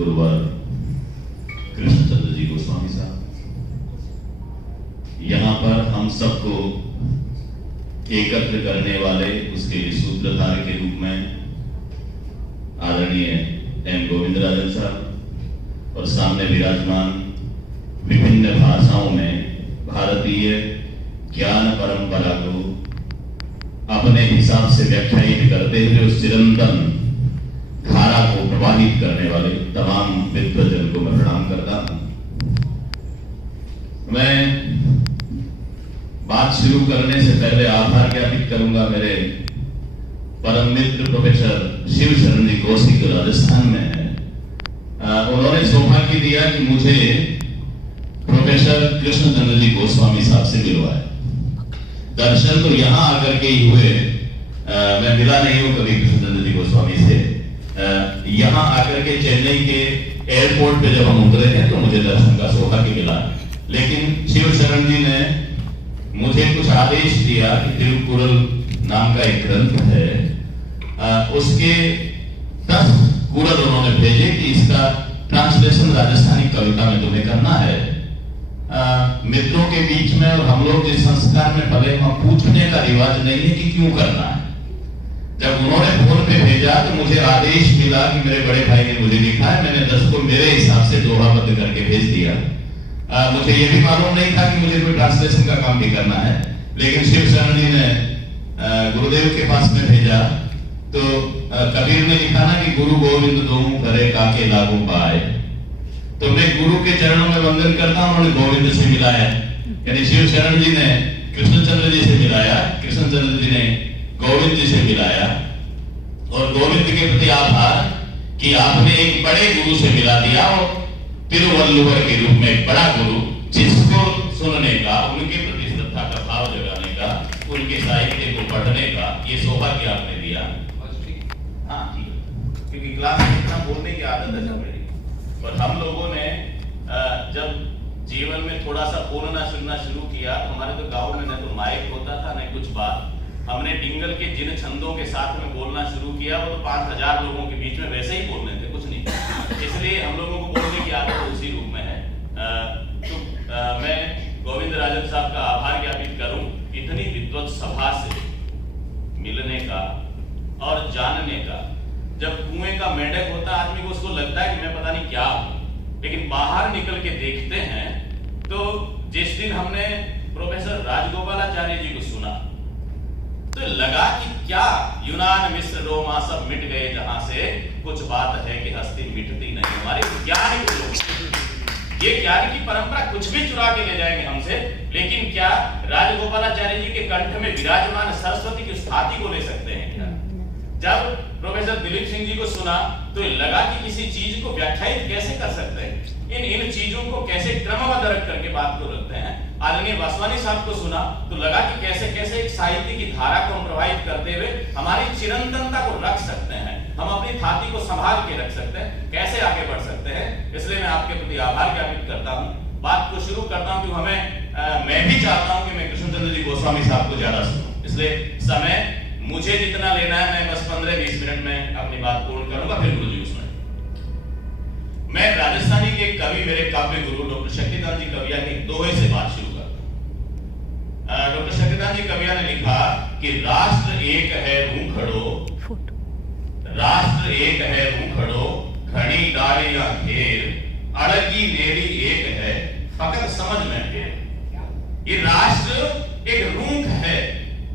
गुरुवर कृष्णचंद्र जी गोस्वामी साहब, यहाँ पर हम सबको एकत्र करने वाले उसके सूत्रधार के रूप में आदरणीय एम गोविंदराजन साहब और सामने विराजमान विभिन्न भाषाओं में भारतीय ज्ञान परंपरा को अपने हिसाब से व्याख्यायित करते हुए उस चिरंतन धारा को प्रवाहित करने वाले तमाम विद्वजन को मैं प्रणाम करता हूं। मैं बात शुरू करने से पहले आभार ज्ञापित करूंगा मेरे परम मित्र प्रोफेसर शिव शरण जी कौशिक जो राजस्थान में है। उन्होंने सौभाग्य दिया कि मुझे प्रोफेसर कृष्णचंद्र जी गोस्वामी साहब से मिलवाया। दर्शन तो यहाँ आकर के ही हुए, मैं मिला नहीं हूं कभी कृष्णचंद्र जी गोस्वामी से। यहाँ आकर के चेन्नई के एयरपोर्ट पे जब हम उतरे थे तो मुझे दर्शन का सौभाग्य मिला, लेकिन शिव शरण जी ने मुझे कुछ आदेश दिया कि तिरुकुरल नाम का एक ग्रंथ है, उसके 10 कुरल उन्होंने भेजे कि इसका ट्रांसलेशन राजस्थानी कविता में तुम्हें करना है। मित्रों के बीच में और हम लोग जिस संस्कार में पले, वहां पूछने का रिवाज नहीं है कि क्यों करना है। जब उन्होंने फोन पे भेजा तो मुझे आदेश मिला कि मेरे बड़े भाई ने मुझे लिखा है, मैंने 10 को मेरे हिसाब से दोहाबद्ध करके भेज दिया। मुझे ये भी मालूम नहीं था कि मुझे कोई ट्रांसलेशन का काम भी करना है, लेकिन शिव शरण जी ने गुरुदेव के पास में भेजा तो कबीर ने लिखा ना कि गुरु गोविंद दोहू करे काके लागू पाए। तो मैं गुरु के चरणों में वंदन करता हूं, उन्होंने गोविंद से मिलाया, यानी शिव शरण जी ने कृष्णचंद्र जी से मिलाया, कृष्णचंद्र जी ने गोविंद जी से मिलाया। और गोविंद के प्रति आभार कि आपने एक बड़े गुरु से मिला दिया, और तिरुवल्लुवर के रूप में एक बड़ा गुरु जिसको सुनने का, उनके प्रति श्रद्धा का भाव जगाने का, उनके साहित्य को पढ़ने का ये सौभाग्य आपने दिया। हाँ ठीक है, क्योंकि क्लास में इतना बोलने की आदत है मेरी, और हम लोगों ने जब जीवन में थोड़ा सा बोलना सुनना शुरू किया, हमारे तो गाँव में न तो माइक होता था न कुछ बात, हमने डिंगल के जिन छंदों के साथ में बोलना शुरू किया वो तो 5000 लोगों के बीच में वैसे ही बोलने थे, कुछ नहीं। इसलिए हम लोगों को बोलने की आदत उसी रूप में है। मैं गोविंद राजन साहब का आभार ज्ञापित करूं, इतनी विद्वत सभा से मिलने का और जानने का। जब कुएं का मेंढक होता आदमी को, उसको लगता है कि मैं पता नहीं क्या हूं, लेकिन बाहर निकल के देखते हैं तो जिस दिन हमने प्रोफेसर राजगोपालाचार्य जी को सुना तो लगा कि क्या यूनान मिस्र रोमा सब मिट गए जहां से, कुछ बात है कि हस्ती मिटती नहीं। हमारे ज्ञान के लोग ये ज्ञान की परंपरा कुछ भी चुरा के ले जाएंगे हमसे, लेकिन क्या राजगोपालाचार्य जी के कंठ में विराजमान सरस्वती की स्थाति को ले सकते हैं क्या? जब प्रोफेसर दिलीप सिंह जी को सुना तो लगा कि किसी चीज को व्याख्यायित कैसे कर सकते हैं, इन चीजों को कैसे क्रमबद्ध रख करके बात को रखते हैं। आदरणीय वासवानी साहब को सुना तो लगा कि कैसे कैसे एक साहित्य की धारा को हम प्रवाहित करते हुए हमारी चिरंतनता को रख सकते हैं, हम अपनी थाती को संभाल के रख सकते हैं, कैसे आगे बढ़ सकते हैं। इसलिए मैं आपके प्रति आभार ज्ञापित करता हूं। बात को शुरू करता हूं कि मैं भी चाहता हूं कि मैं कृष्णचंद्र जी गोस्वामी साहब को ज्यादा सुनूं, इसलिए समय मुझे जितना लेना है मैं बस 15-20 मिनट में अपनी बात पूर्ण करूंगा, फिर गुरु जी उसमें। मैं राजस्थानी के कवि, मेरे काव्य गुरु डॉक्टर शक्तिकांत जी कविया के दोहे से बात शुरू करता हूं। डॉक्टर शक्तिकांत जी कविया ने लिखा कि राष्ट्र एक है रूखड़ो, राष्ट्र एक है रूखड़ो, घनी डालियां घेर, अड़गी नेरी एक है, फकत समझ में घेर। ये राष्ट्र एक रूख है,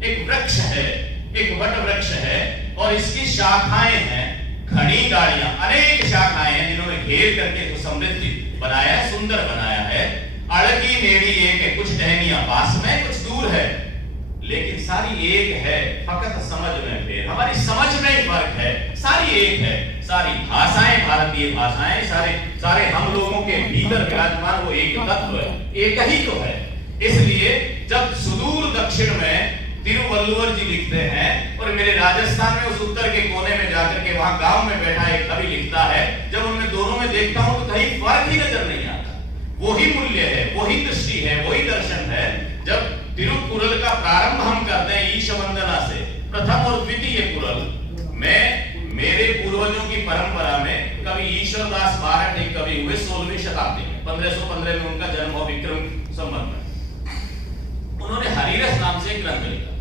एक वृक्ष है, एक वट वृक्ष है, और इसकी शाखाएं हैं घनी डालियां, अनेक शाखाएं हैं जिन्होंने घेर करके इसको समृद्धि बनाया है, सुंदर बनाया है। अड़गी नेरी एक है, कुछ टहनियां पास में कुछ दूर है, लेकिन सारी एक है, फकत समझ में फेर। हमारी समझ में ही फर्क है, सारी एक है। सारी भाषाएं भारतीय भाषाएं, सारे हम लोगों के भीतर विराजमान वो एक तत्व है, एक ही तो है। इसलिए जब सुदूर दक्षिण में तिरुवल्लुवर जी लिखते हैं और मेरे राजस्थान में उस उत्तर के कोने में जाकर के वहां गांव में बैठा एक कवि लिखता है, जब उनमें दोनों में देखता हूं तो कहीं फर्क ही नजर नहीं आता। वही मूल्य है, वही दृष्टि है, वही दर्शन है। जब तिरुकुरल का प्रारंभ हम करते हैं ईश वंदना से, प्रथम और द्वितीय कुरल में मेरे पूर्वजों की परंपरा में कवि ईश्वरदास बारठ एक कवि हुए 16वीं शताब्दी में, 1515 में उनका जन्म हो विक्रम संवत में। उन्होंने हरिरस नाम से एक ग्रंथ लिखा।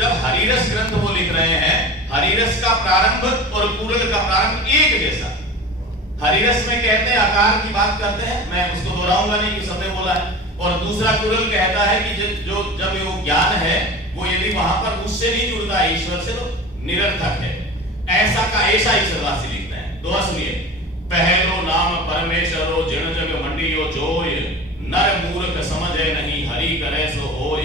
जब हरिरस ग्रंथ वो लिख रहे हैं, हरिरस का प्रारंभ और पूरल का प्रारंभ एक जैसा। हरिरस में कहते हैं आकार की बात करते हैं, मैं उसको दोहराऊंगा नहीं कि सबने बोला है। और दूसरा पूरल कहता है कि जो जब वो ज्ञान है वो यदि वहां पर उससे नहीं जुड़ता है ईश्वर से तो निरर्थक है। ऐसा का ऐसा ईश्वरदास लिखते हैं। दोहा सुनिए। पहलो नाम परमेश्वरो जिण जग मंडियो जोय, नर मूर्ख समझे नहीं हरि करे सो होय।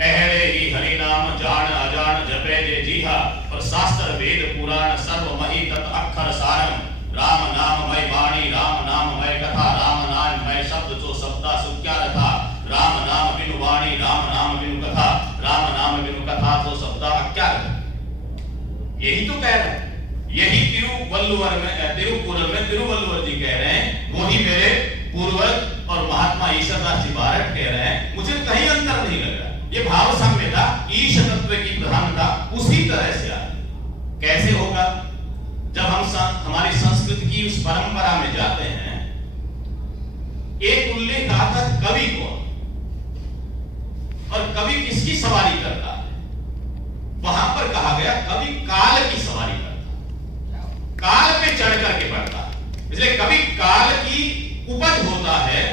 अहरे ही हरि नाम जान अजान जपे जे जीहा, और शास्त्र वेद पुराण सर्व मही तत् अक्षर सारम। राम नाम मय वाणी राम नाम मय कथा, राम नाम मय शब्द जो शब्दा सुख्या रखा। राम नाम बिनु वाणी राम नाम बिनु कथा, राम नाम बिनु कथा तो शब्दा क्या रखा। यही तो कह रहे हैं, यही तिरुवल्लुवर में तिरुवल्लुवर जी कह रहे हैं, वही मेरे पूर्वज और महात्मा ईश्वरदास जी बारठ कह रहे हैं। मुझे कहीं अंतर नहीं लग रहा। ये भाव साम्यता, ईश तत्व की प्रधानता उसी तरह से आती। कैसे होगा? जब हम हमारी संस्कृति की उस परंपरा में जाते हैं। एक उल्लेख आता कवि को, और कवि किसकी सवारी करता है? वहां पर कहा गया कवि काल की सवारी करता है, काल पे चढ़ करके पढ़ता है। इसलिए कवि काल की उपज होता है,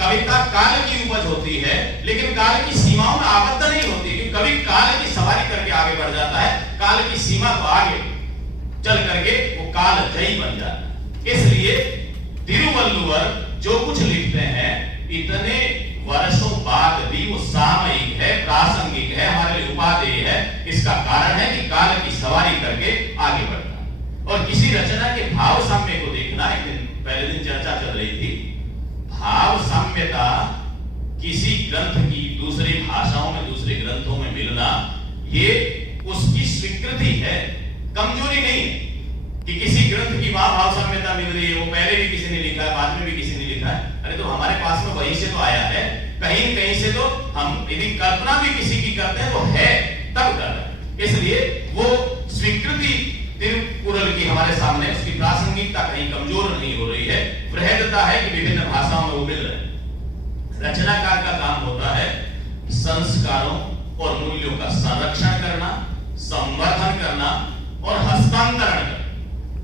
कविता काल की उपज होती है, लेकिन काल की सीमाओं में आबद्ध नहीं होती, क्योंकि कवि काल की सवारी करके आगे बढ़ जाता है। काल की सीमा को आगे चल करके वो काल जयी बन जाता है। इसलिए तिरुवल्लुवर जो कुछ लिखते हैं इतने वर्षों बाद भी वो सामयिक है, प्रासंगिक है, हमारे लिए उपादेय है। इसका कारण है कि काल की सवारी करके आगे बढ़ता है। और किसी रचना के भाव साम्य को देखना है। पहले दिन चर्चा चल रही थी, भाव साम्यता किसी ग्रंथ की दूसरी भाषाओं में, दूसरे ग्रंथों में मिलना, ये उसकी स्वीकृति है, कमजोरी नहीं है। कि किसी ग्रंथ की वहां भाव साम्यता मिल रही है, वो पहले भी किसी ने लिखा है, बाद में भी किसी ने लिखा है। अरे तो हमारे पास में वहीं से तो आया है, कहीं न कहीं से तो हम यदि कल्पना भी किसी की करते हैं तो है, तब कर रहे हैं। इसलिए वो स्वीकृति तिरुकुरल की हमारे सामने, उसकी प्रासंगिकता कहीं कमजोर नहीं हो रही है। वृहदता है कि विभिन्न भाषाओं में वो मिल रहे हैं। रचनाकार का काम होता है संस्कारों और मूल्यों का संरक्षण करना, संवर्धन करना और हस्तांतरण करना,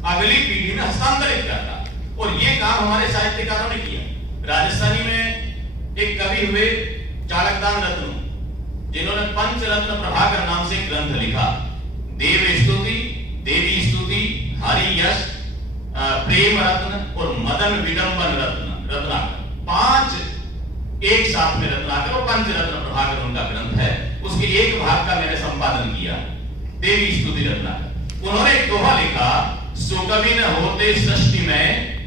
अगली पीढ़ी में हस्तांतरित करना। और ये काम हमारे साहित्यकारों ने किया। राजस्थानी में एक कवि हुए चालकदान रत्न, जिन्होंने पंचरत्न प्रभाकर नाम से ग्रंथ लिखा। देव स्तुति, देवी स्तुति, हरि यश, प्रेम रत्न और मदन विडंबन रत्नाकर, 5 एक साथ में रत्नाकर और पंचरत्न प्रभाकर उनका ग्रंथ है। उसके एक भाग का मैंने संपादन किया, देवी स्तुति रत्नाकर। उन्होंने एक दोहा लिखा, सुकवि न होते सृष्टि में,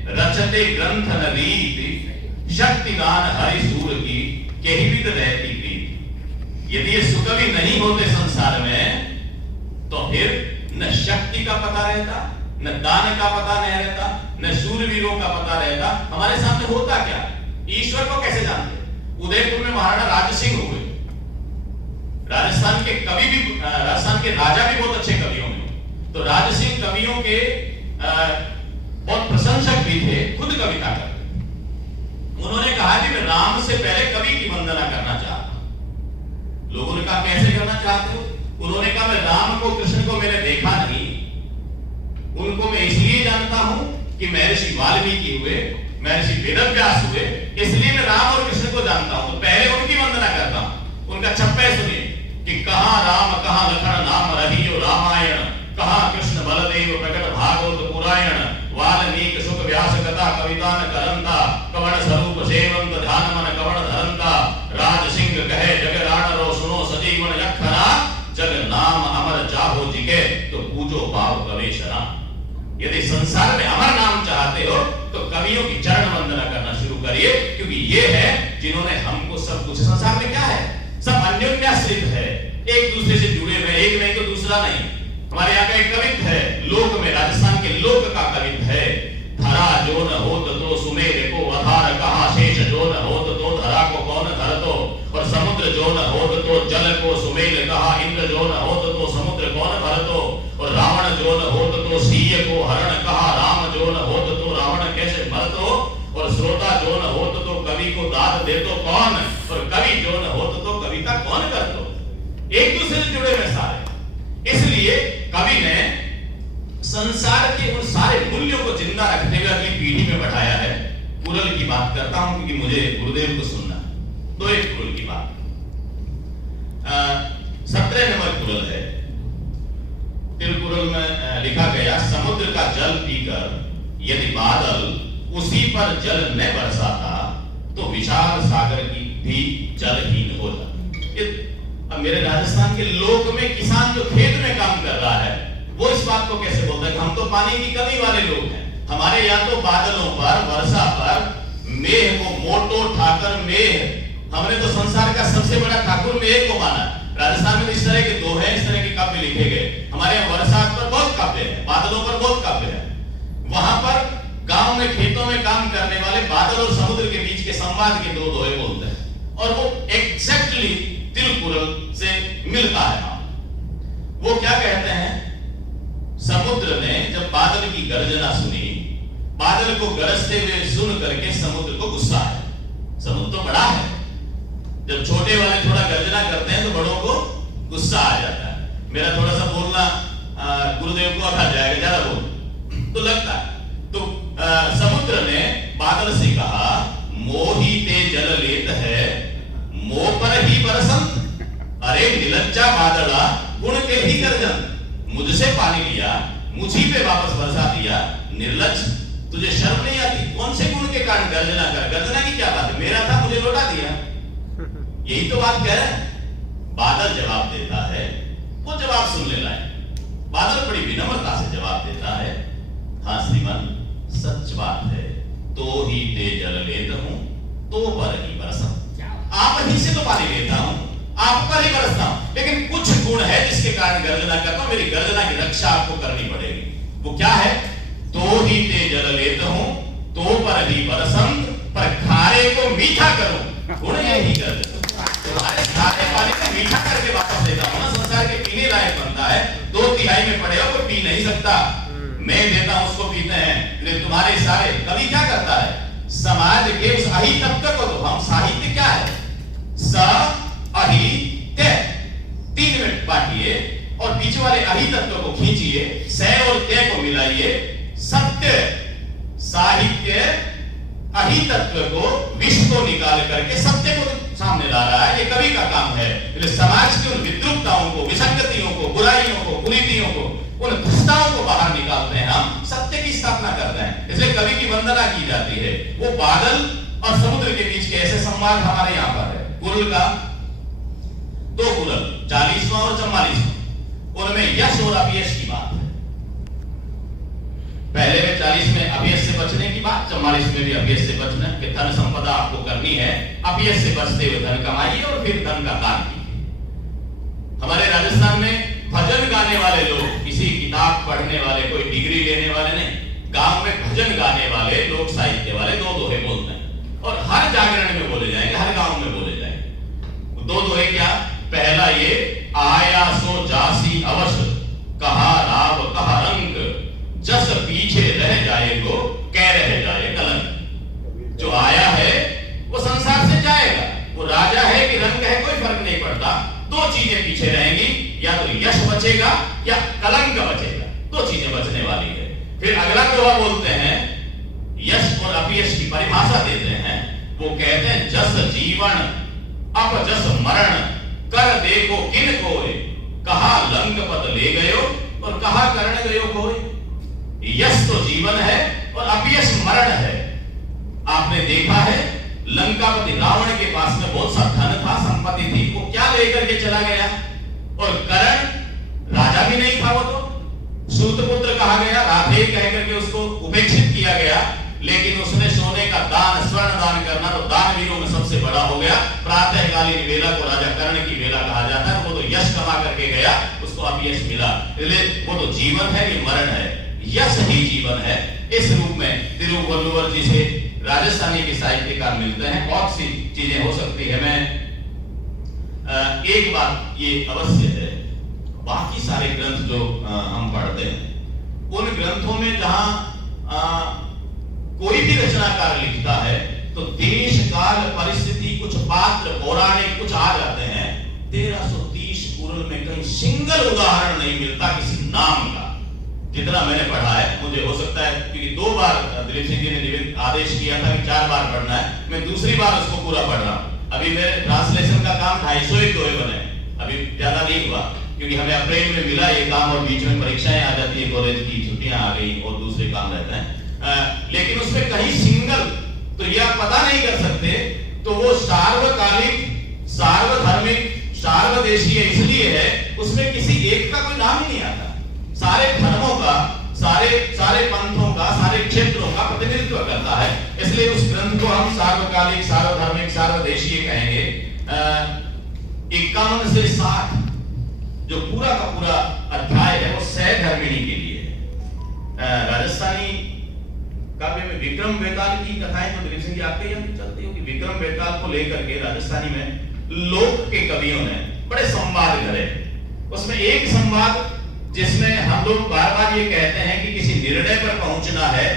रचते ग्रंथ न रीति, शक्ति दान हरि सूर की, केहि विद रहती प्रीति। यदि ये सुकवि नहीं होते संसार में तो फिर न शक्ति का पता रहता, न दान का पता नहीं रहता, न शूरवीरों का पता रहता। हमारे सामने होता क्या? ईश्वर को कैसे जानते? उदयपुर में महाराणा राजसिंह हुए, राजस्थान के कवि भी, राजस्थान के राजा भी बहुत अच्छे कवियों में। तो राजसिंह कवियों के बहुत प्रशंसक भी थे, खुद कविता करते। उन्होंने कहा कि मैं राम से पहले कवि की वंदना करना चाहता हूं। लोगों ने कहा कैसे करना चाहते हो? उन्होंने कहा मैं राम को, कृष्ण को मैंने देखा नहीं, उनको मैं इसलिए जानता हूं कि महर्षि वाल्मीकि हुए, महर्षि वेदव्यास हुए, इसलिए मैं राम और कृष्ण को जानता हूं। तो पहले उनकी वंदना करता हूं। उनका छप्पे सुनिए कि कहां राम कहां लखन नाम रहियो रामायण, कहां कृष्ण बलदेव प्रकट भागवत पुरायण, वाल्मीकि सुख व्यास कथा कविता न करंता, कवण स्वरूप सेवंत ध्यान मन कवण धरंता, राज सिंह कहे जग राण रो सुनो सजीवन लखना, जग नाम अमर चाहो जिके तो पूजो पाव कवेशना। यदि संसार में अमर नाम चाहते हो तो कवियों की चरण वंदना करना शुरू करिए, क्योंकि ये है जिन्होंने हमको सब कुछ। संसार में क्या है? सब अन्योन्याश्रित है, एक दूसरे से जुड़े हुए, एक नहीं तो दूसरा नहीं। हमारे यहाँ का एक कवित्व है, लोक में, राजस्थान के लोक का कवित्व है। धरा जो न होत तो सुमेर को अधार कहा, शेष जो न होत तो धरा को कौन धरतो, और समुद्र जो न होत तो जल को सुमेर कहा, इंद्र जो न होत तो समुद्र कौन भरतो, और मरण कहा राम जो न होत तो रावण कैसे मरत हो, और श्रोता जो न होत तो कवि को दाद दे तो कौन, और कवि जो न होत तो कविता कौन कर दो। एक दूसरे से जुड़े हुए सारे। इसलिए कवि ने संसार के उन सारे मूल्यों को जिंदा रखते हुए अगली पीढ़ी में बढ़ाया है। कुरल की बात करता हूं क्योंकि मुझे गुरुदेव को सुनना है। तो एक कुरल की बात 17 नंबर कुरल है। तिरुकुरल में लिखा गया, समुद्र का जल पीकर यदि बादल उसी पर जल न बरसाता तो विशाल सागर की भी जलहीन हो जाता। अब मेरे राजस्थान के लोक में किसान जो खेत में काम कर रहा है वो इस बात को कैसे बोलता है कि हम तो पानी की कमी वाले लोग हैं, हमारे यहाँ तो बादलों पर वर्षा पर मेघ को मोटो ठाकर मेघ, हमने तो संसार का सबसे बड़ा ठाकुर मेघ को माना। राजस्थान में इस तरह के दोहे, इस तरह के काव्य लिखे गए। हमारे यहाँ बरसात पर बहुत काव्य है, बादलों पर बहुत काव्य है। वहां पर गांव में खेतों में काम करने वाले बादल और समुद्र के बीच के संवाद के दो दोहे बोलते हैं और वो एग्जैक्टली तिरुकुरल से मिलता है। वो क्या कहते हैं, समुद्र ने जब बादल की गर्जना सुनी, बादल को गरजते हुए सुन करके समुद्र को गुस्सा आया। समुद्र तो बड़ा है, जब छोटे वाले थोड़ा गर्जना करते हैं तो बड़ों को गुस्सा आ जाता है। मेरा थोड़ा सा बोलना गुरुदेव को अखा जाएगा, ज्यादा बोल तो लगता है। तो समुद्र ने बादल से कहा, मोही ते जल लेत है मोह पर ही बरसंत, अरे निलज्जा बादला गुण के ही गर्जन, मुझसे पानी लिया मुझी पे वापस बरसा दिया, निर्लज तुझे शर्म नहीं आती, कौन से गुण के कारण गर्जना कर, गर्जना की क्या बात है, मेरा था मुझे लौटा दिया। यही तो बात कह रहे हैं। बादल जवाब देता है, वो जवाब सुन लेना है। बादल बड़ी विनम्रता से जवाब देता है, हाँ श्रीमान सच बात है, तो ही ते जल लेता हूं तो पर ही बरसा, आप ही से तो पानी लेता हूं, आप पर ही बरसता हूं, लेकिन कुछ गुण है जिसके कारण गर्जना करता हूं, मेरी गर्जना की रक्षा आपको करनी पड़ेगी। वो क्या है, तो ही ते जल लेता हूं तो पर ही बरसंत, पर खारे को मीठा करूं गुण यही कर, तुम्हारे खारे पानी को मीठा करके वापस देता हूं ना, संसार के पीने लायक बनता है, 2/3 में पड़ेगा कोई पी नहीं सकता, मैं देता हूं उसको पीते हैं। लेकिन तुम्हारे सारे कवि क्या करता है, समाज के उस अहि तत्व को, तो हम साहित्य क्या है, स अहि ते 3 में बांटिए और पीछे वाले अहि तत्व को खींचिए, स और ते को मिलाइए, सत्य साहित्य अहि तत्व को विश्व को निकाल करके सत्य को सामने ला रहा है, ये कवि का काम है। इसलिए समाज की उन विद्रुपताओं को, विसंगतियों को, बुराइयों को, कुरीतियों को, उन दुष्टताओं को बाहर निकालते हैं, हम सत्य की स्थापना करते हैं। इसलिए कवि की वंदना की जाती है। वो बादल और समुद्र के बीच के ऐसे संवाद हमारे यहाँ पर है। कुरल का 2 कुरल 40वां और 44वां, उनमें यश और अपयश की बात है। पहले में 40 में अपयश से बचने की बात, 44 में भी अपयश से बचना कि धन संपदा आपको करनी है, अपयश से बचते हुए धन कमाइए और फिर धन का दान कीजिए। हमारे राजस्थान में भजन गाने वाले लोग, किसी किताब पढ़ने वाले, कोई डिग्री लेने वाले नहीं, गांव में भजन गाने वाले, लोक साहित्य वाले 2 दोहे बोलते हैं और हर जागरण में बोले जाएंगे, हर गांव में बोले जाएंगे। 2 दोहे क्या, पहला ये, आया सो जासी अवश्य कहा राव कहा रंग, जस पीछे रह जाएगो कह रह जाए कलंक। जो आया है वो संसार से जाएगा, वो राजा है कि रंग है कोई फर्क नहीं पड़ता, 2 चीजें पीछे रहेंगी, या तो यश बचेगा या कलंक बचेगा, 2 चीजें बचने वाली है। फिर अगला दोहा बोलते हैं, यश और अपयश की परिभाषा देते हैं, वो कहते हैं, जस जीवन अब जस मरण कर देखो किन कोय, कहा लंक पद ले गयो और कहा करण गयो कोय। यश तो जीवन है और अपयश मरण है। आपने देखा है लंकापति रावण के पास में बहुत सा धन था, संपत्ति थी, वो क्या लेकर के चला गया, और करण राजा भी नहीं था, वो तो सूतपुत्र कहा गया, राधे कह करके उसको उपेक्षित किया गया, लेकिन उसने सोने का दान, स्वर्ण दान करना तो दानवीरों में सबसे बड़ा हो गया। प्रातःकालीन वेला को राजा कर्ण की वेला कहा जाता है, वो तो यश कमा करके गया, उसको अपयश मिला, इसलिए वो तो जीवन है, ये मरण है, यश ही जीवन है। इस रूप में तिरुवल्लुवर जी से राजस्थानी के साहित्यकार मिलते हैं, बहुत सी चीजें हो सकती है। मैं एक बात ये अवश्य है, बाकी सारे ग्रंथ जो हम पढ़ते हैं उन ग्रंथों में जहां कोई भी रचनाकार लिखता है तो देश काल परिस्थिति कुछ पात्र पौराणिक कुछ आ जाते हैं। 1330 पूर्व में कहीं सिंगल उदाहरण नहीं मिलता किसी नाम का। जितना मैंने पढ़ा है, मुझे हो सकता है क्योंकि 2 बार दिलीप सिंह जी ने आदेश किया था कि 4 बार पढ़ना है, मैं दूसरी बार उसको पूरा पढ़ रहा हूं। अभी मेरे ट्रांसलेशन का काम 250 बने, अभी ज्यादा नहीं हुआ क्योंकि हमें अप्रैल में मिला ये काम और बीच में परीक्षाएं आ जाती है, कॉलेज की छुट्टियां आ गई और दूसरे काम रहते हैं। लेकिन उसमें कहीं सिंगल तो ये आप पता नहीं कर सकते, तो वो सार्वकालिक सार्वधर्मिक सार्वदेशीय इसलिए है उसमें किसी एक का कोई नाम ही नहीं आता। सारे धर्मों का सारे पंथों का सारे क्षेत्रों का प्रतिनिधित्व करता है, इसलिए उस ग्रंथ को हम सार्वकालिक सार्वधर्मिक सार्वदेशीय कहेंगे। 51 से 60 जो पूरा का पूरा अध्याय है वो सहधर्मिणी के लिए है। राजस्थानी काव्य में विक्रम बेताल की कथाएं तो दिलीप सिंह जी आपके यहाँ चलती हो कि विक्रम बेताल को लेकर के राजस्थानी में लोक के कवियों ने बड़े संवाद करे। उसमें एक संवाद जिसमें हम लोग बार बार ये कहते हैं कि किसी निर्णय पर पहुंचना है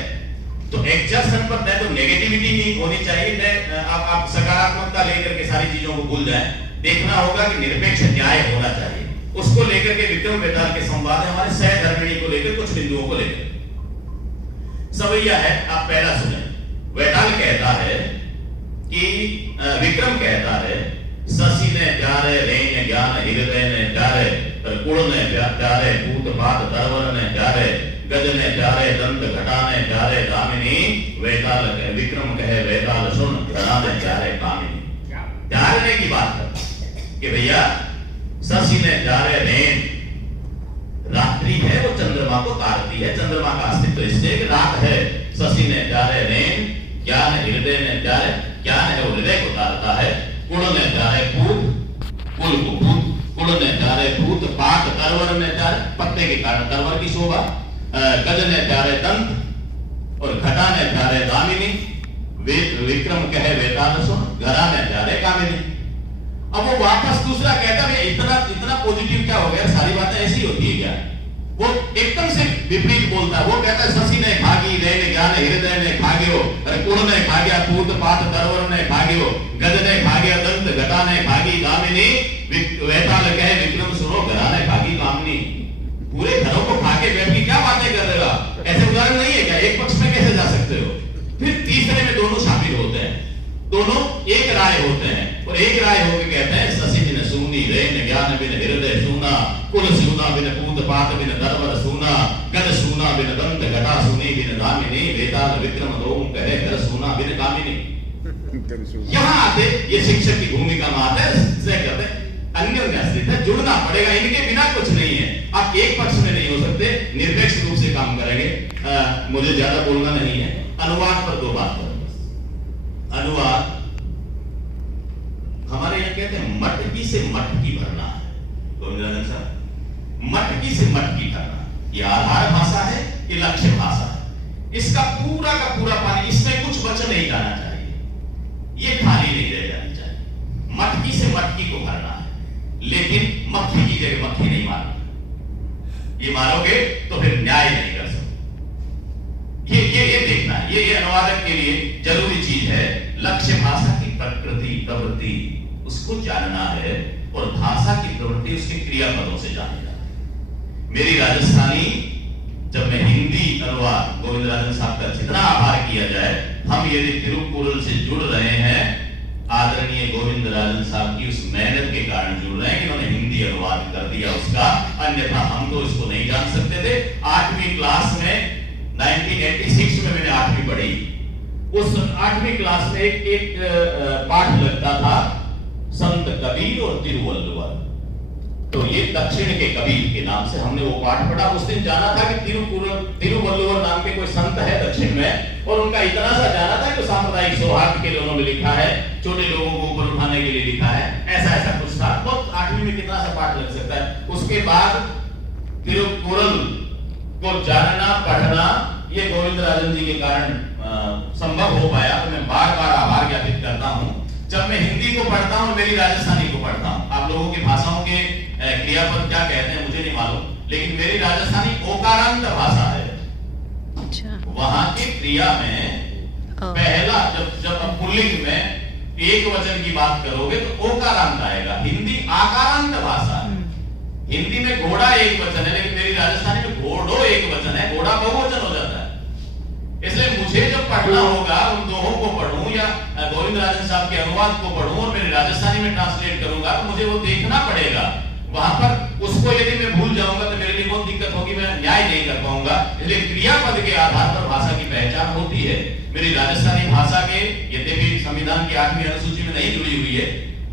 तो एग्जस्टमेंट पर नहीं तो नेगेटिविटी नहीं होनी चाहिए, आप सकारात्मकता लेकर के सारी चीजों को भूल जाएं। देखना होगा कि निरपेक्ष न्याय होना चाहिए। उसको लेकर के विक्रम बेताल के संवाद है हमारे सहधर्मिणी को लेकर कुछ बिंदुओं को लेकर सवैया है। आप पहला सुने, वेताल कहता है कि विक्रम कहता है ससी ने प्यारे रेन ज्ञान हृदय ने प्यारे कुड़ ने प्यारे पूत पात तरवर ने प्यारे गज ने प्यारे दंत घटा ने प्यारे दामिनी वेताल कहे विक्रम कहे वेताल सुन घड़ा ने प्यारे कामिनी। प्यारने की बात करता कि भैया ससी ने प्यारे रेन रात्रि है वो चंद्रमा को तारती है, चंद्रमा का अस्तित्व इससे कि रात है। शशि ने प्यारे रेन ज्ञान हृदय ने प्यारे ज्ञान है वो हृदय को तारता है। कुल ने प्यारे पूत कुल को पूत कुल ने प्यारे पूत पात तरवर ने प्यारे पत्ते के कारण तरवर की शोभा। गज ने प्यारे दंत और घटा ने प्यारे दामिनी। विक्रम कहे वेताल सुन घरा ने प्यारे कामिनी। अब वो वापस दूसरा कहता है इतना पॉजिटिव क्या हो गया, सारी बातें ऐसी होती है क्या? वो एकदम से विपरीत बोलता है। वो कहता है शशि ने खागी रेन ज्ञान हृदय ने खागियो कुड़ ने खागिया पूत पात तरवर ने खागियो गज ने खागिया दंत घटा ने खागी कामिनी। वेताल कहे विक्रम सुनो घरा ने खागी कामिनी। पूरे घरों को खा के बैठ के क्या बातें कर रहे हो? ऐसे उदाहरण नहीं है क्या? एक पक्ष में कैसे जा सकते हो? फिर तीसरे में दोनों शामिल होते हैं, दोनों एक राय होते हैं और एक राय होकर कहते हैं शशि बिन सूनी रेन ज्ञान बिन हृदय सूना कुल सूना बिन पूत पात बिन दरवर सूना गज सूना बिन दंत घटा सूनी बिन दामिनी। वेताल विक्रम दोम कहे घर सूना बिन कामिनी। यहाँ आते ये शिक्षक की भूमिका में आते हैं, अन्योन्याश्रित है, जुड़ना पड़ेगा, इनके बिना कुछ नहीं है। आप एक पक्ष में नहीं हो सकते, निरपेक्ष रूप से काम करेंगे। मुझे ज्यादा बोलना नहीं है, अनुवाद पर 2 बात करूंगा। अनुवाद हमारे यहाँ कहते हैं मटकी से मटकी भरना है। गोविंद साहब, मटकी से मटकी भरना, ये आधार भाषा है, ये लक्ष्य भाषा है। इसका पूरा का पूरा पानी, इसमें कुछ बच नहीं जाना चाहिए, ये खाली नहीं रह जानी चाहिए। मटकी से मटकी को भरना है, लेकिन मक्खी की जगह मक्खी नहीं मारोगे। ये मारोगे तो फिर न्याय नहीं कर सकते। ये देखना है, ये अनुवादक के लिए जरूरी चीज है। लक्ष्य भाषा की प्रकृति प्रवृत्ति उसको जानना है और भाषा की प्रवृत्ति उसके क्रियापदों से जानना है। मेरी राजस्थानी, जब मैं हिंदी अनुवाद गोविंद राजन साहब का जितना आभार किया जाए, हम यदि तिरुकुरल से जुड़ रहे हैं, आदरणीय गोविंद राजन साहब की उस मेहनत के कारण जुड़ रहे हैं कि उन्होंने हिंदी अनुवाद कर दिया उसका, अन्यथा हम तो इसको नहीं जान सकते थे। 8वीं क्लास में 1986 में मैंने 8वीं पढ़ी। उस 8वीं क्लास में एक पाठ लगता था संत कबीर और तिरुवल्लुवर। तो ये दक्षिण के कबीर के नाम से हमने वो पाठ पढ़ा। उस दिन जाना था कि तिरुवल्लुवर नाम के कोई संत है दक्षिण में, और उनका इतना सा जाना था कि सांप्रदायिक सौहार्द के लिए उन्होंने लिखा है, छोटे लोगों को ऊपर उठाने के लिए लिखा है, ऐसा ऐसा कुछ था। तो 8वीं में कितना सा पाठ लग सकता है। उसके बाद तिरुकुरल को जानना पढ़ना ये गोविंद राजन जी के कारण संभव हो पाया। तो मैं बार बार आभार ज्ञापित करता हूं। जब मैं हिंदी को पढ़ता हूं, मेरी राजस्थानी को पढ़ता हूं, आप लोगों की भाषाओं के क्रियापद क्या कहते हैं मुझे नहीं मालूम, लेकिन मेरी राजस्थानी ओकारांत भाषा है। अच्छा। वहां की क्रिया में पहला जब आप पुल्लिंग में एक वचन की बात करोगे तो ओकारांत आएगा। हिंदी आकारांत भाषा है। हिंदी में घोड़ा एक वचन है, लेकिन मेरी राजस्थानी में घोड़ो एक वचन है, घोड़ा बहुवचन हो जाता है। इसलिए मुझे जब पढ़ना होगा उन दोहों को पढ़ूं या गोविंद राजन साहब के अनुवाद को पढ़ूं और मेरी राजस्थानी में ट्रांसलेट करूंगा तो मुझे वो देखना पड़ेगा। वहां पर उसको यदि मैं भूल जाऊंगा तो मेरे लिए बहुत दिक्कत होगी, मैं न्याय नहीं कर पाऊंगा। इसलिए क्रियापद के आधार पर भाषा की पहचान होती है। मेरी राजस्थानी भाषा के यद्यपि संविधान की 8वीं अनुसूची में नहीं जुड़ी हुई है,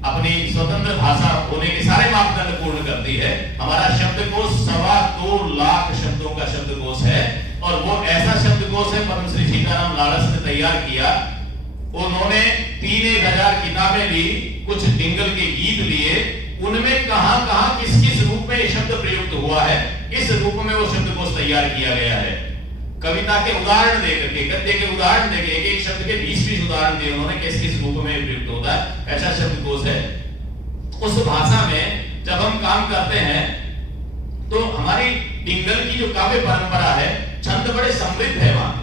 अपनी स्वतंत्र भाषा होने के सारे मापदंड पूर्ण करती है। हमारा शब्दकोश 2.25 लाख शब्दों का शब्दकोश है और वो ऐसा शब्दकोश है पद्मश्री सीताराम लाड़स ने तैयार किया। उन्होंने 3-1000 किताबें ली, कुछ डिंगल के गीत लिए, उनमें कहां-कहां किस-किस रूप में ये शब्द प्रयुक्त हुआ है, इस रूप में वो शब्दकोश तैयार किया गया है। कविता के उदाहरण देकर के, गद्य के उदाहरण देकर, एक-एक शब्द के 20-20 उदाहरण दिए उन्होंने किस-किस रूप में प्रयुक्त होता है, ऐसा शब्दकोश है। उस भाषा में जब हम काम करते हैं तो हमारी डिंगल की जो काव्य परंपरा है, छंद बड़े समृद्ध है वहां।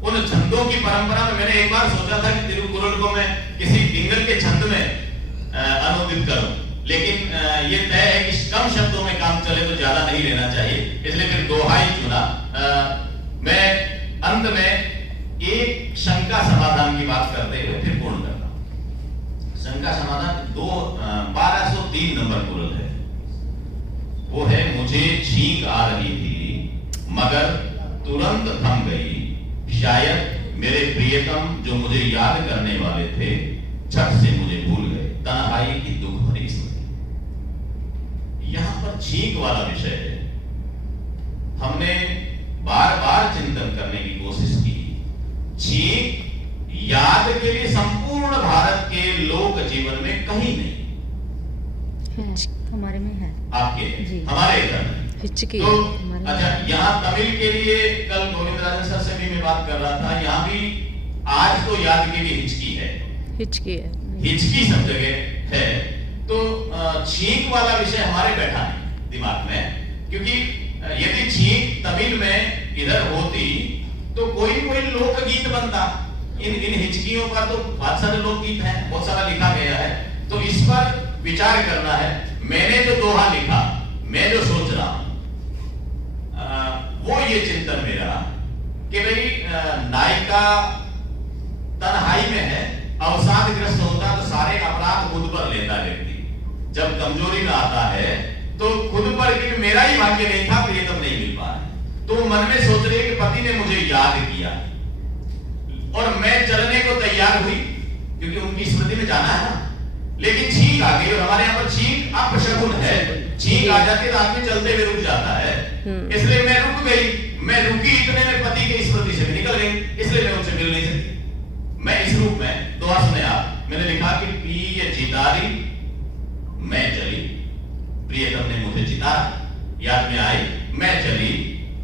उन छंदों की परंपरा में मैंने एक बार सोचा था कि तिरुकुरल को मैं किसी डिंगल के छंद में अनुदित करूं, लेकिन ये तय है कि कम शब्दों में काम चले तो ज्यादा नहीं लेना चाहिए, इसलिए फिर दोहा ही चुना। मैं अंत में एक शंका समाधान की बात करते हुए फिर पूर्ण करता हूं। शंका समाधान 1203 नंबर कुरल है, वो है मुझे छींक आ रही थी मगर तुरंत थम गई, शायद मेरे प्रियतम जो मुझे याद करने वाले थे झट से मुझे भूल गए, तन्हाई की दुख भरी स्मृति। यहां पर छींक वाला विषय है। हमने बार बार चिंतन करने की कोशिश की। छींक याद के लिए संपूर्ण भारत के लोक जीवन में कहीं नहीं है, हमारे में है, आपके हमारे इधर हिचकी तो अच्छा। यहाँ तमिल के लिए कल गोविंद राजन सर से भी मैं बात कर रहा था, यहाँ भी आज तो याद के लिए हिचकी है, हिचकी सब जगह है। तो छींक वाला विषय हमारे बैठा नहीं दिमाग में, क्योंकि यदि छींक तमिल में इधर होती तो कोई लोकगीत बनता। इन हिचकियों का तो बहुत सारे लोकगीत हैं, बहुत सारा लिखा गया है। तो इस पर विचार करना है। मैंने जो दोहा लिखा, मैं जो सोच रहा हूं, वो ये चिंतन मेरा कि भाई नायिका तन्हाई में है, अवसादग्रस्त होता तो सारे अपराध खुद पर लेता व्यक्ति। जब कमजोरी में आता है तो खुद पर कि मेरा ही भाग्य नहीं था, प्रियतम नहीं मिल पा रहा, तो मन में सोच रहे कि पति ने मुझे याद किया और मैं चलने को तैयार हुई क्योंकि उनकी स्मृति में जाना है ना। लेकिन छींक आ गई और हमारे यहाँ पर छींक अपशकुन है। छींक आ जाती तो आदमी चलते हुए रुक जाता है, इसलिए मैं रुक गई। मैं रुकी इतने में पति की स्मृति से निकल गई, इसलिए मैं उनसे मिल नहीं सकती। मैं इस रूप में दोहा सुने आप, मैंने लिखा कि प्रिय चितारी मैं चली, प्रियतम ने मुझे चितारा, याद में आई, मैं चली,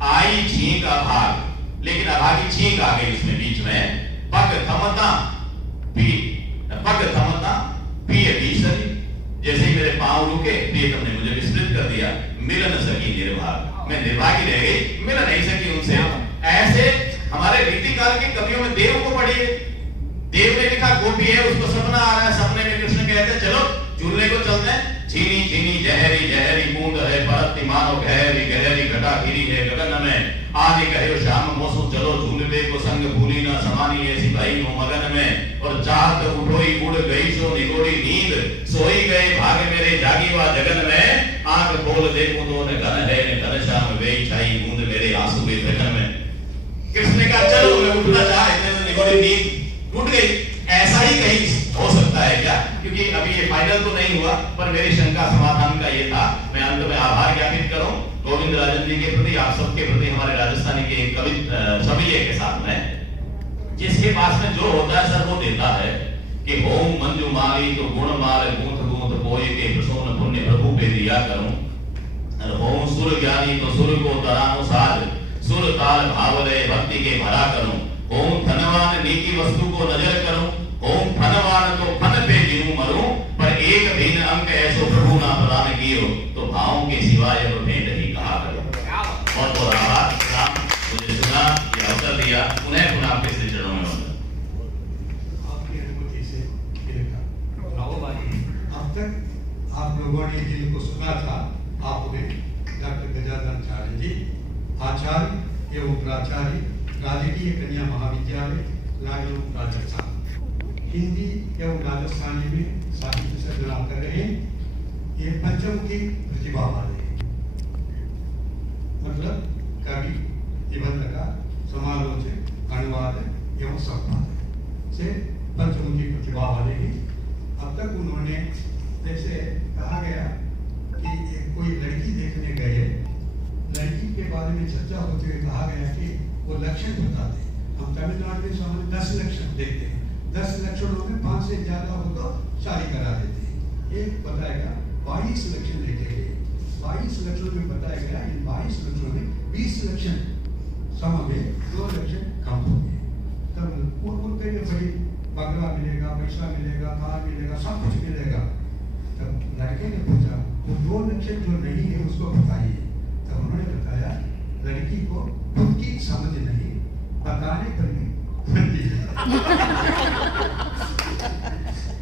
आई छींक अभाग, लेकिन अभागी छींक आ गई उसमें बीच में। पग थमता प्रिय तीसरी, जैसे ही मेरे पांव रुके प्रियतम ने मुझे विस्मृत कर दिया। मिल न सकी निर्भाग, मैं निर्भागी रह गई, मिल नहीं सकी उनसे। ऐसे हमारे रीतिकाल के कवियों में देव को पढ़िए, देव ने लिखा गोपी है, उसको सपना आ रहा है, सपने में कृष्ण कहते हैं चलो झूलने को चलते हैं। झीनी झीनी जहरी जहरी बूंद है, परत मानो गहरी गहरी घटा घिरी है गगन में, आज कहो शाम मौसम चलो झूलने को संग भूली ना समानी ऐसी भाई हो मगन में। और चाहत उठोई उड़ गई सो निगोड़ी नींद, सोई गए भाग मेरे जागी वा जगन में, आंख खोल देखूं तो न घन है न घन श्याम वे छाई बूंद मेरे आंसू वे गगन में। कृष्ण का चलो मैं उठना चाहे तो निगोड़ी नींद टूट गई। ऐसा ही कहीं हो सकता है क्या? क्योंकि अभी ये फाइनल तो नहीं हुआ, पर मेरी शंका समाधान का ये था। मैं अंत में आभार ज्ञापित करूं गोविंद राजन जी के प्रति, आप सबके प्रति, हमारे राजस्थानी के कवि सभी के साथ में। जिसके पास में जो होता है सर वो देता है कि होम मंजू माली तो गुण माल गूंथ गूंथ कोई के प्रसन्न पुण्य प्रभु पे दिया करूं। होम सुर ज्ञानी तो सुर को तरानो साज, सुर ताल भावले भक्ति के भरा करूं। ओम धनवान नीति वस्तु को नजर करूं, ओम धनवान तो फन पे गिरूं मरूं, पर एक दिन अंक ऐसो प्रभु ना प्रदान कियो, तो भावों के सिवाय भेंट ही कहा करो। बहुत बहुत आभार। मुझे सुना, ये अवसर दिया। पुनः पुनः आपके श्री चरणों में वंदन। आपकी अनुमति से अब तक आप लोगों ने जिनको सुना था, आपने डॉक्टर गजानंदाचार्य जी आचार्य एवं प्राचार्य राजकीय कन्या महाविद्यालय लाडू राजस्थान हिंदी एवं राजस्थानी में साहित्य सर्जना कर रहे हैं। ये पंचमुखी प्रतिभा वाले हैं, मतलब कवि, निबंधकार, समालोचक, अनुवादक एवं संपादक से पंचमुखी प्रतिभा वाले हैं। अब तक उन्होंने जैसे कहा गया कि कोई लड़की देखने गए, लड़की के बारे में चर्चा होते हुए कहा गया कि वो लक्षण बताते हैं। हम तमिलनाडु में सामान्य 10 लक्षण देखते हैं, 10 लक्षणों में 5 से ज्यादा हो तो शादी करा देते हैं। ये बताएगा 22 लक्षण देखे गए, 22 लक्षणों में बताया गया, इन 22 लक्षणों में 20 लक्षण सम में 2 लक्षण कम हो गए। तब उनके लिए बड़ी बंगला मिलेगा, पैसा मिलेगा, कार मिलेगा, सब कुछ मिलेगा। तब लड़के ने पूछा वो 2 लक्षण जो नहीं है उसको बताइए। तब उन्होंने बताया लड़की को खुद की समझ नहीं, बताने पर भी बनती है।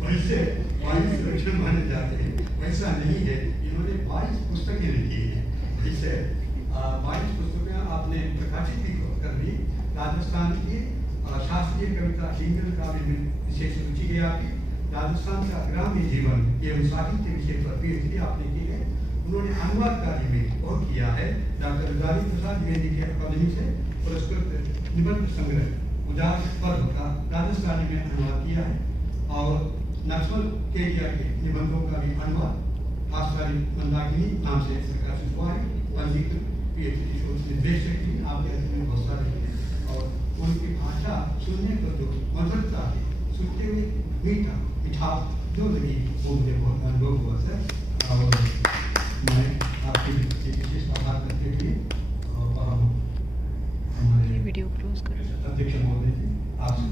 वैसे 22 लक्षण माने जाते हैं, वैसा नहीं है। इन्होंने 22 पुस्तकें लिखी हैं, जिससे 22 पुस्तकें आपने प्रकाशित भी कर दी। राजस्थान की शास्त्रीय कविता हिंगल काव्य में विशेष रुचि है आपकी। राजस्थान का ग्राम्य जीवन एवं साहित्य विषय पर PhD आपने की है। उन्होंने अनुवाद कार्य में और किया है। डॉक्टर राजेंद्र प्रसाद द्विवेदी की अकादमी से पुरस्कृत निबंध संग्रह उजाड़ पर्व का राजस्थानी में अनुवाद किया है और नक्सल केरिया के निबंधों का भी अनुवाद आस्वारी मंदाकिनी नाम से प्रकाशित हुआ है। पंजीकृत PhD शोध निर्देशक भी आपके अध्ययन में बहुत सारे हैं और उनकी भाषा सुनने पर जो मधुरता है, सुनते हुए मीठा मिठास जो लगी वो मुझे बहुत अनुभव हुआ सर। और मैं आपकी विशेष आभार करते हुए हमारे वीडियो क्लोज करो। अध्यक्ष महोदय जी आपसे